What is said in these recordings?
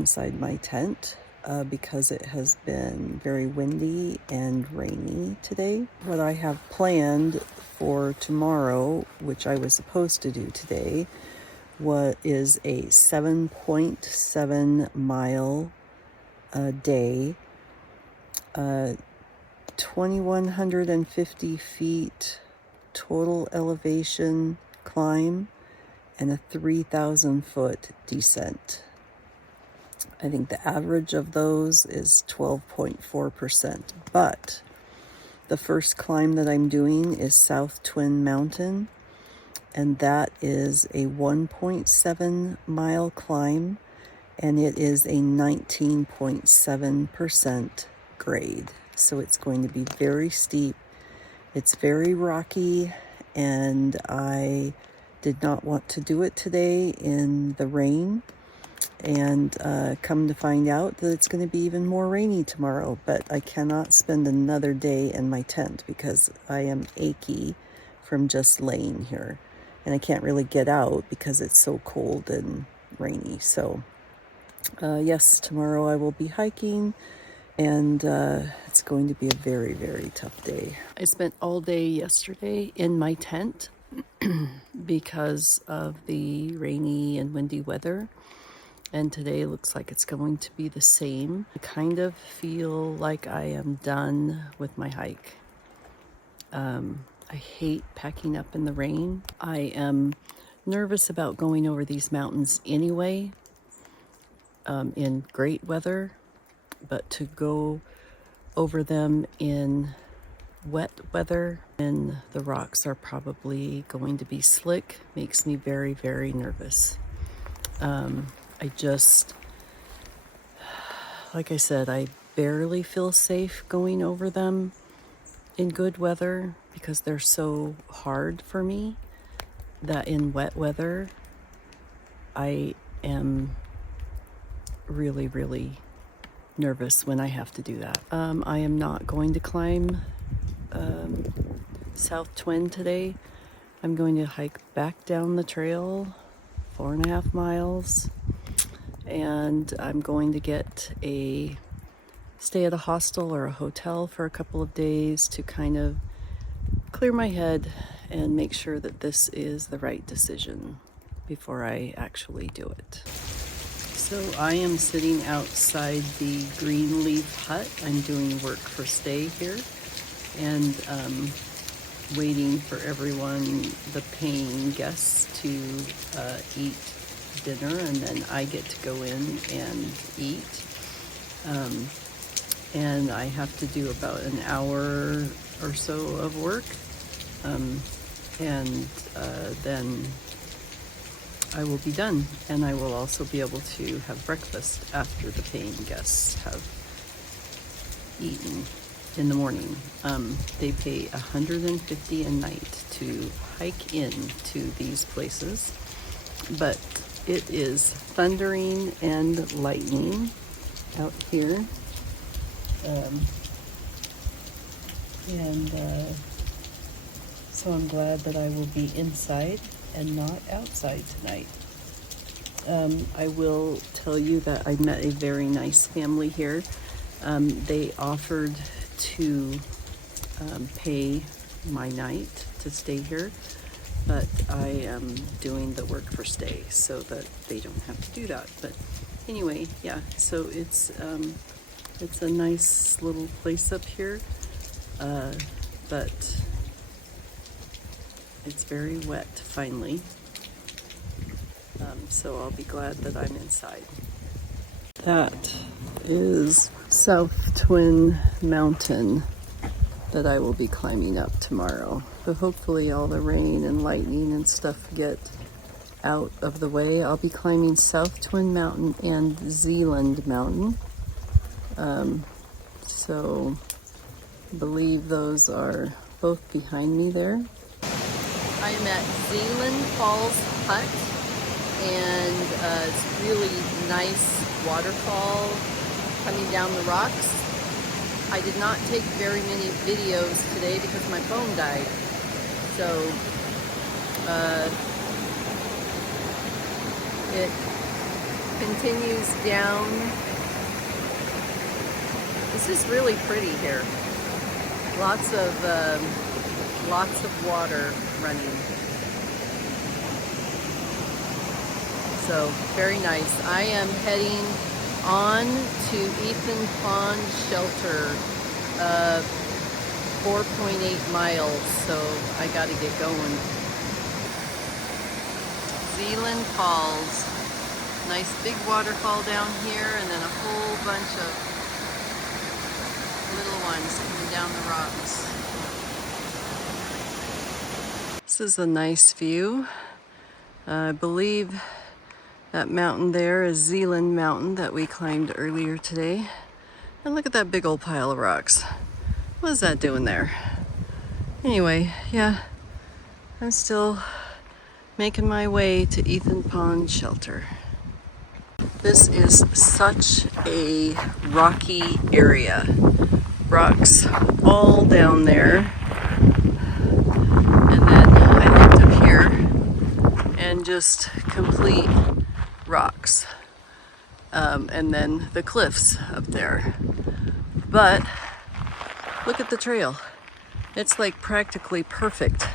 inside my tent because it has been very windy and rainy today. What I have planned for tomorrow, which I was supposed to do today, is a 7.7 mile a day, 2,150 feet total elevation climb, and a 3,000 foot descent. I think the average of those is 12.4%. But the first climb that I'm doing is South Twin Mountain, and that is a 1.7 mile climb, and it is a 19.7% grade. So it's going to be very steep. It's very rocky, and I did not want to do it today in the rain, and come to find out that it's going to be even more rainy tomorrow. But I cannot spend another day in my tent because I am achy from just laying here, and I can't really get out because it's so cold and rainy. So yes, tomorrow I will be hiking, and it's going to be a very, very tough day. I spent all day yesterday in my tent because of the rainy and windy weather, and today looks like it's going to be the same. I kind of feel like I am done with my hike. I hate packing up in the rain. I am nervous about going over these mountains anyway, in great weather, but to go over them in wet weather and the rocks are probably going to be slick makes me very, very nervous. Like I said, I barely feel safe going over them in good weather because they're so hard for me that in wet weather I am really, really nervous when I have to do that. I am not going to climb South Twin today. I'm going to hike back down the trail 4.5 miles, and I'm going to stay at a hostel or a hotel for a couple of days to kind of clear my head and make sure that this is the right decision before I actually do it. So I am sitting outside the Green Leaf Hut. I'm doing work for stay here, and waiting for everyone, the paying guests, to eat dinner, and then I get to go in and eat. And I have to do about an hour or so of work, and then I will be done, and I will also be able to have breakfast after the paying guests have eaten in the morning. They pay $150 a night to hike in to these places, but it is thundering and lightning out here, so I'm glad that I will be inside and not outside tonight. I will tell you that I met a very nice family here. They offered to pay my night to stay here, but I am doing the work for stay so that they don't have to do that. But anyway, yeah, so it's a nice little place up here, but it's very wet finally, so I'll be glad that I'm inside. That is South Twin Mountain that I will be climbing up tomorrow. But hopefully all the rain and lightning and stuff get out of the way. I'll be climbing South Twin Mountain and Zealand Mountain. So I believe those are both behind me there. I am at Zealand Falls Hut, and it's really nice waterfall coming down the rocks. I did not take very many videos today because my phone died. So continues down. It's just really pretty here. Lots of water running. So very nice. I am heading on to Ethan Pond Shelter, 4.8 miles, so I gotta get going. Zealand Falls. Nice big waterfall down here, and then a whole bunch of little ones coming down the rocks. This is a nice view. I believe that mountain there is Zealand Mountain that we climbed earlier today. And look at that big old pile of rocks. What is that doing there? Anyway, yeah, I'm still making my way to Ethan Pond Shelter. This is such a rocky area. Rocks all down there. And then I looked up here and just complete rocks. And then the cliffs up there. But look at the trail. It's like practically perfect.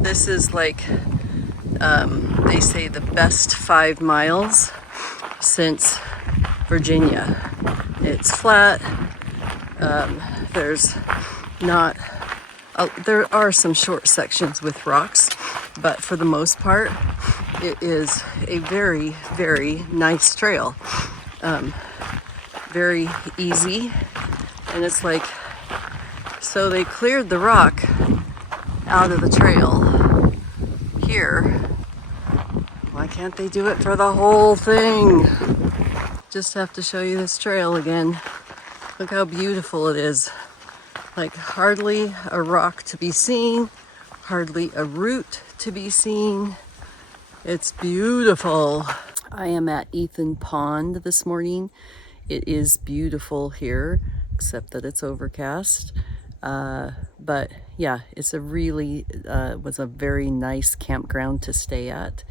This is like, they say, the best 5 miles since Virginia. It's flat. There's not, there are some short sections with rocks, but for the most part, it is a very, very nice trail. Very easy. And it's like, so they cleared the rock out of the trail here. Why can't they do it for the whole thing? Just have to show you this trail again. Look how beautiful it is. Like hardly a rock to be seen, hardly a root to be seen. It's beautiful. I am at Ethan Pond this morning. It is beautiful here, except that it's overcast. But yeah, it's a really, was a very nice campground to stay at.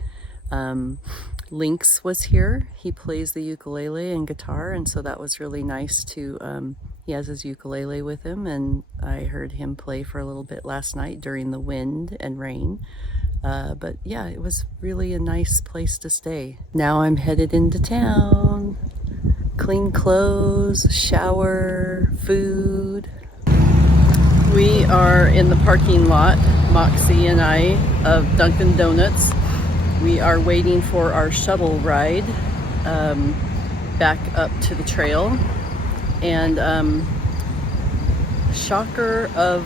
Lynx was here. He plays the ukulele and guitar, and so that was really nice to, he has his ukulele with him, and I heard him play for a little bit last night during the wind and rain. But yeah, it was really a nice place to stay. Now I'm headed into town. Clean clothes, shower, food. We are in the parking lot, Moxie and I, of Dunkin' Donuts. We are waiting for our shuttle ride back up to the trail. And shocker of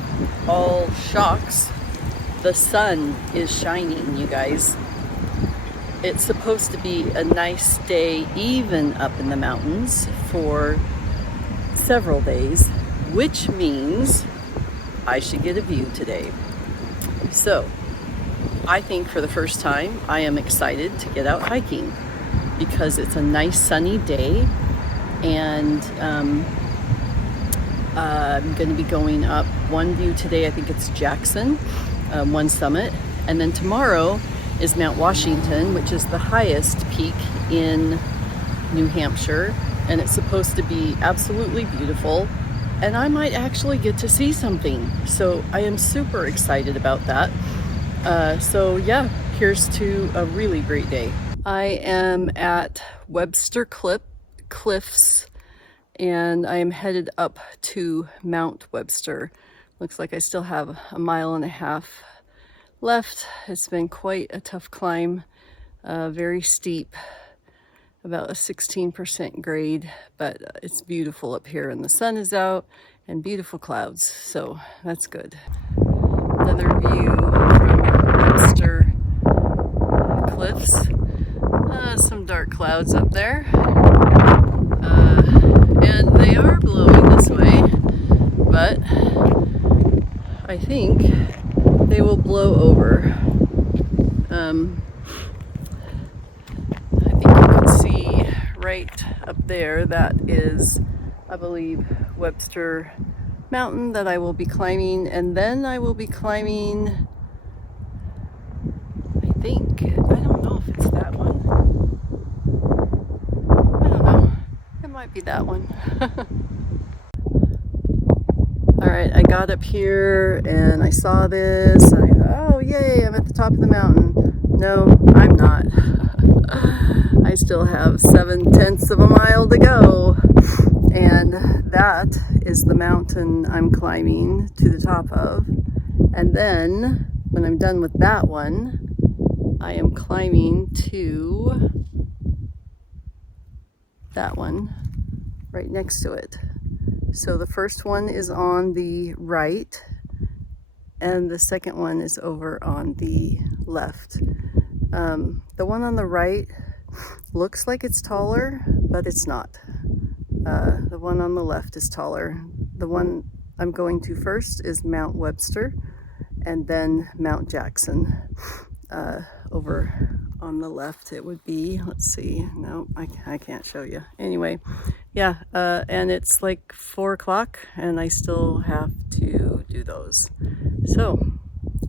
all shocks, the sun is shining, you guys. It's supposed to be a nice day even up in the mountains for several days, which means I should get a view today. So I think for the first time I am excited to get out hiking because it's a nice sunny day, and I'm going to be going up one view today. I think it's Jackson, one summit, and then tomorrow is Mount Washington, which is the highest peak in New Hampshire, and it's supposed to be absolutely beautiful, and I might actually get to see something. So I am super excited about that. So yeah, here's to a really great day. I am at Webster Cliffs, and I am headed up to Mount Webster. Looks like I still have 1.5 miles left. It's been quite a tough climb, very steep, about a 16% grade, but it's beautiful up here, and the sun is out and beautiful clouds, so that's good. Another view from Webster Cliffs. Some dark clouds up there, and they are blowing this way, but I think they will blow over. I think you can see right up there, that is, I believe, Webster Mountain that I will be climbing, and then I will be climbing, I think, I don't know if it's that one. might be that one. All right, I got up here and I saw this. And I thought, oh yay, I'm at the top of the mountain. No, I'm not. I still have 7/10 of a mile to go. And that is the mountain I'm climbing to the top of. And then when I'm done with that one, I am climbing to that one right next to it. So the first one is on the right and the second one is over on the left. The one on the right looks like it's taller, but it's not. The one on the left is taller. The one I'm going to first is Mount Webster and then Mount Jackson. Over on the left it would be, let's see, no, I can't show you. Anyway, yeah, and it's like 4 o'clock and I still have to do those. So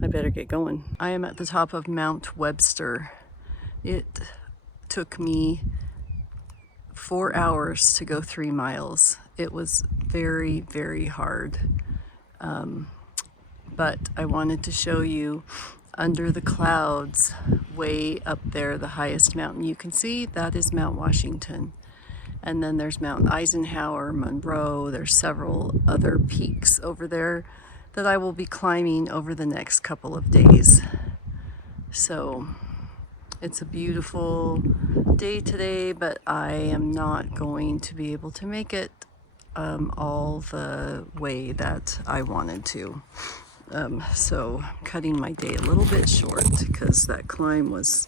I better get going. I am at the top of Mount Webster. It took me 4 hours to go 3 miles. It was very, very hard. But I wanted to show you under the clouds, way up there, the highest mountain you can see, that is Mount Washington. And then there's Mount Eisenhower, Monroe, there's several other peaks over there that I will be climbing over the next couple of days. So it's a beautiful day today, but I am not going to be able to make it all the way that I wanted to. So cutting my day a little bit short because that climb was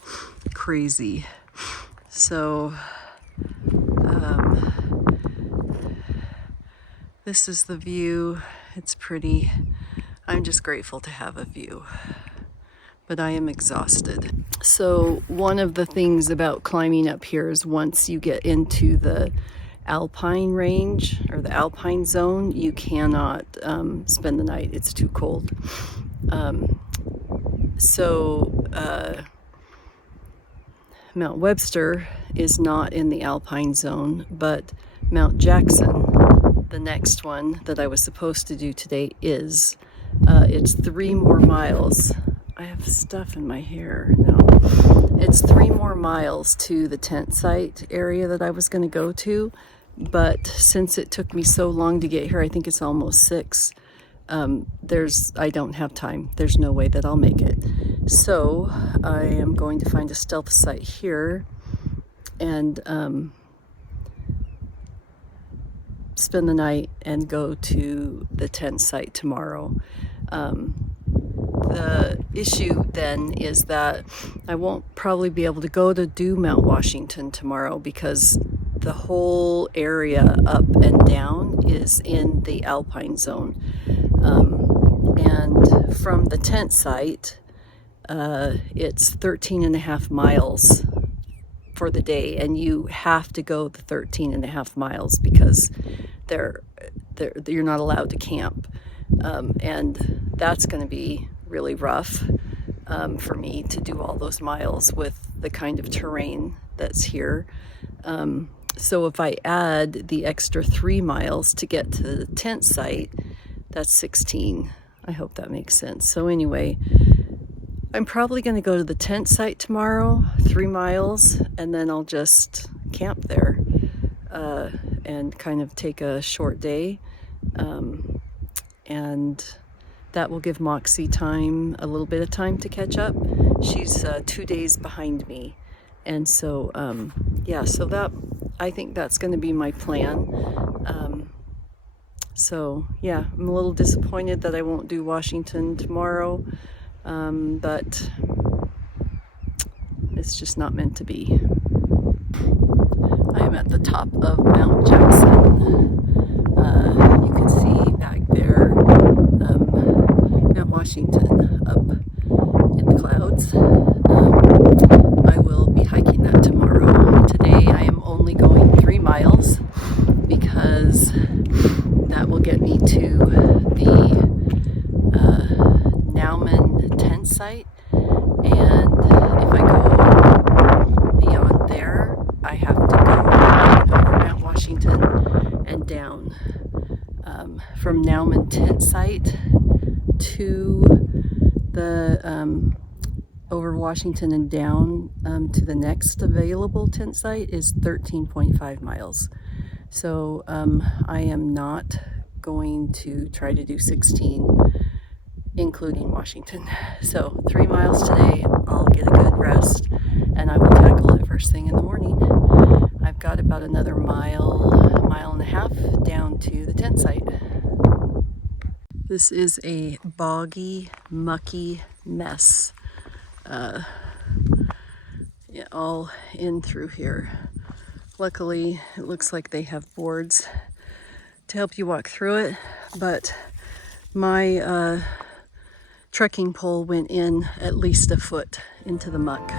crazy. So this is the view. It's pretty. I'm just grateful to have a view, but I am exhausted. So one of the things about climbing up here is once you get into the alpine range or the alpine zone, you cannot spend the night. It's too cold. Mount Webster is not in the alpine zone, but Mount Jackson, the next one that I was supposed to do today, is. It's 3 more miles. I have stuff in my hair now. It's 3 more miles to the tent site area that I was going to go to. But since it took me so long to get here, I think it's almost 6, I don't have time. There's no way that I'll make it. So I am going to find a stealth site here and spend the night and go to the tent site tomorrow. The issue then is that I won't probably be able to go to do Mount Washington tomorrow because the whole area up and down is in the alpine zone. And from the tent site, it's 13.5 miles for the day, and you have to go the 13.5 miles because you're not allowed to camp. And that's going to be really rough for me to do all those miles with the kind of terrain that's here. So if I add the extra 3 miles to get to the tent site, that's 16. I hope that makes sense. So anyway, I'm probably going to go to the tent site tomorrow, 3 miles, and then I'll just camp there and kind of take a short day. And that will give Moxie time, a little bit of time to catch up. She's 2 days behind me. And so, yeah, so that, I think that's going to be my plan. So, yeah, I'm a little disappointed that I won't do Washington tomorrow, but it's just not meant to be. I am at the top of Mount Jackson. You can see back there Mount Washington up in the clouds. I will be hiking that tomorrow. Today I am only going 3 miles because that will get me to the Nauman tent site, and if I go beyond there I have to go over Mount Washington from Nauman tent site to the over Washington and down to the next available tent site is 13.5 miles. So I am not going to try to do 16, including Washington. So 3 miles today, I'll get a good rest, and I will tackle it first thing in the morning. I've got about another mile and a half down to the tent site. This is a boggy, mucky mess. All in through here. Luckily, it looks like they have boards to help you walk through it, but my trekking pole went in at least a foot into the muck.